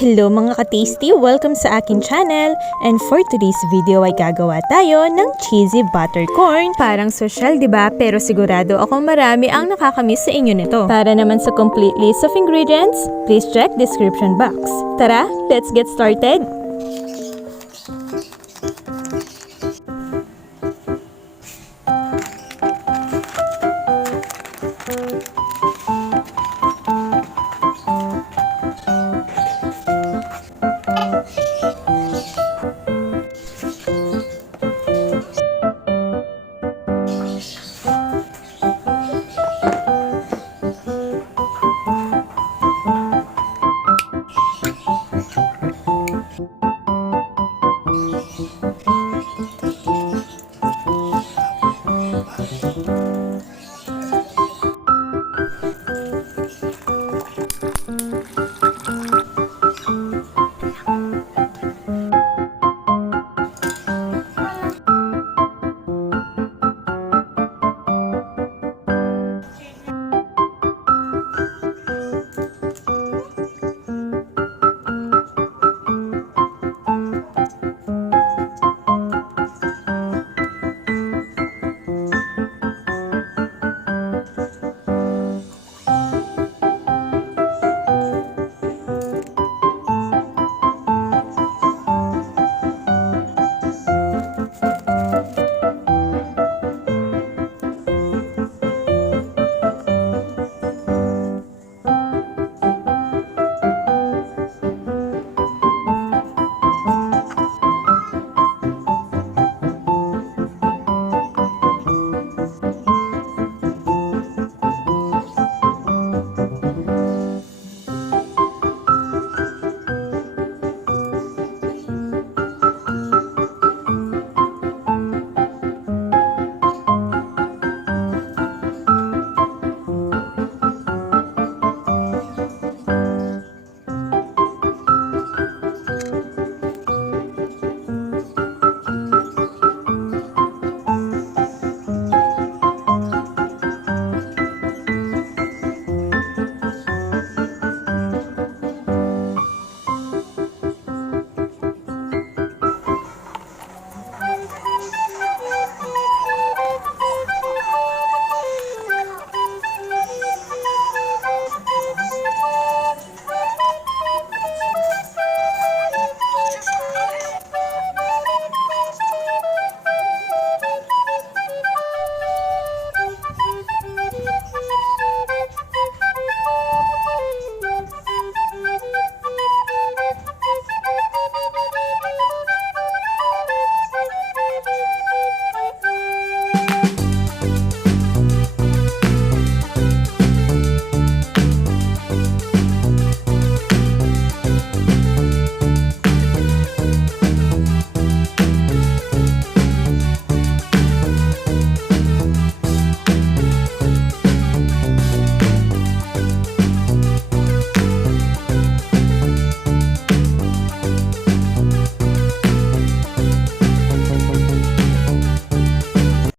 Hello mga ka-tasty! Welcome sa akin channel! And for today's video ay gagawa tayo ng cheesy buttercorn. Parang social, diba? Pero sigurado ako marami ang nakakamiss sa inyo nito. Para naman sa complete list of ingredients, please check description box. Tara, let's get started!